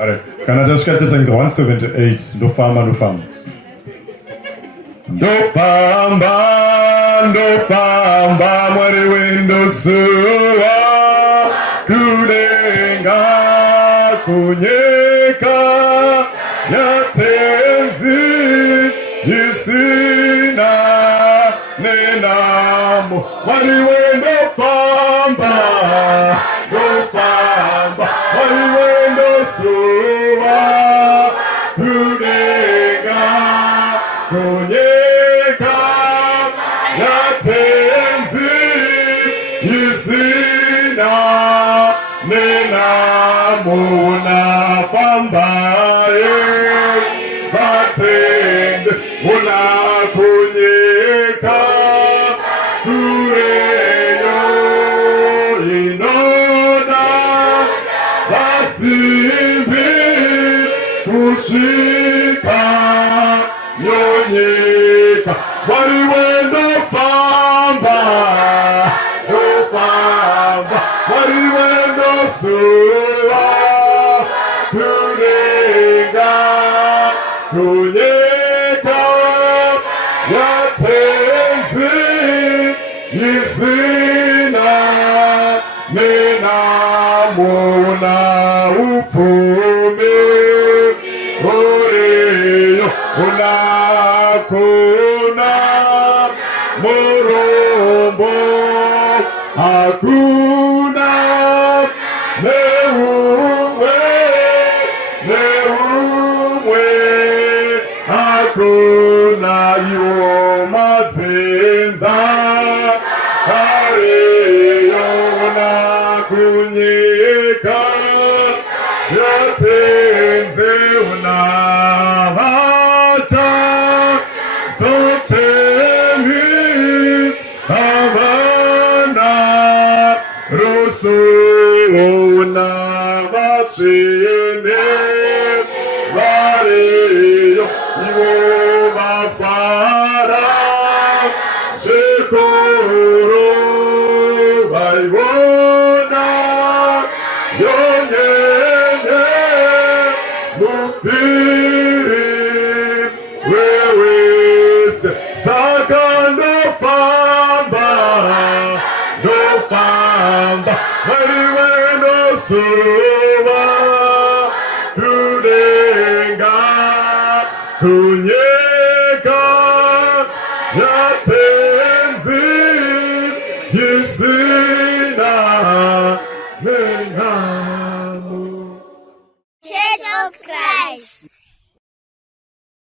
All right. Can I just catch the things 178? Ndofamba, ndofamba. Ndofamba, ndofamba, mwari wendosuwa, kudenga, kunyeka, yatenzi, isina, nenamo, mwari wendofamba, ndofamba, mwari wendosuwa, kudenga, kunyeka, yatenzi, isina, nenamo, unafambaye, batende, unakunyeka, kureyo, inoda, basimbi, kushika, nyonyeka, wari wendo famba, dofamba, wari wendo suwa, kurenga, kunyeka, yatenzi, isina, menamuna upume, oreyo, unakuna, morombo, hakuna, neumwe, hakuna, iwo mazenza, areyo, unakunyeka, yatenze, unavacha, sochemi, havana, rusu, unavachene, vareyo, iwo vafara, shekoro, vaivona, yonyenye, mufiri, wewese, saka ndofamba, ndofamba, mariwe ndosuwa, kudenga, kunyeka, yatenzi, yisina, mengamu. Church of Christ.